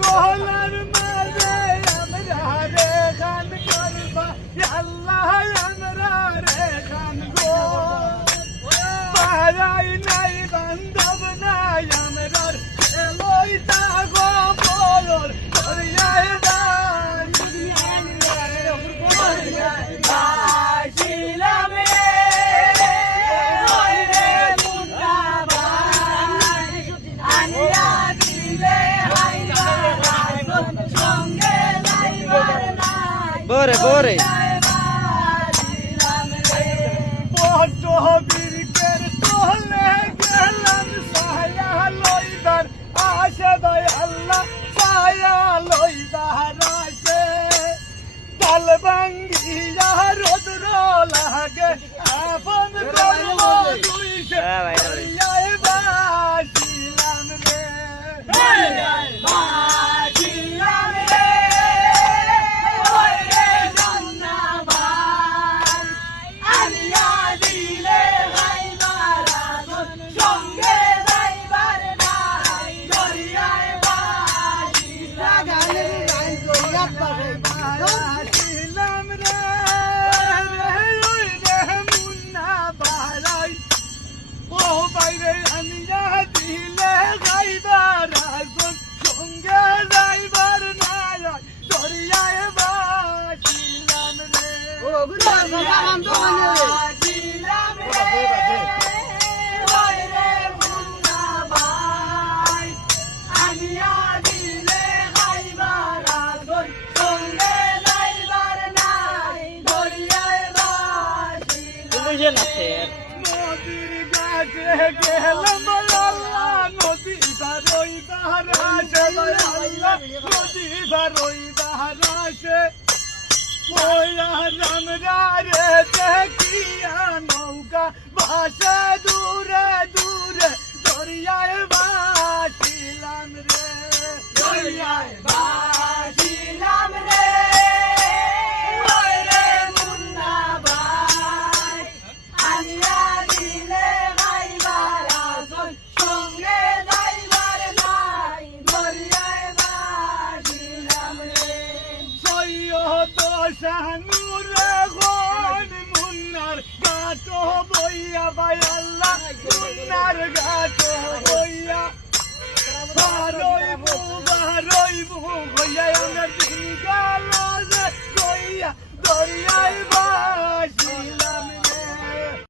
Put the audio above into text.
গোলার মাঝে আমরা রে গান করবা আল্লাহ আমরা রে গান গো পারাই নাই বান্ধব নাই আমরার এলই তাগো বলর দরিয়ায় Bore, bore. বীরকের তোলে গেলাম সায়া লইবার আসে ভাই আল্লাহ সায়া লইবার আসে তাল ভাঙ্গিয়া রোদ্র লাগে আপন কর্ম দুইশে দরিয়ায় বাসিলাম রে নদীর গাছে গেলাম আল্লাহ নদী বারোই বাহারাসে আল্লাহ নদী বারোই বাহারাসে ওয়া রামরা রে দেখিয়া নৌকা ভাসে দূরে দূরে দরিয়ায় ভাসিলাম রে দরিয়ায় ভাসিলাম রে শানুরে গন মুন্নার গাটো বইয়া ভাই আল্লাহ মুন্নার গাটো বইয়া বারইবু হইয়া আমরা দিন গেল যে কইয়া দরিয়ায় বাসিল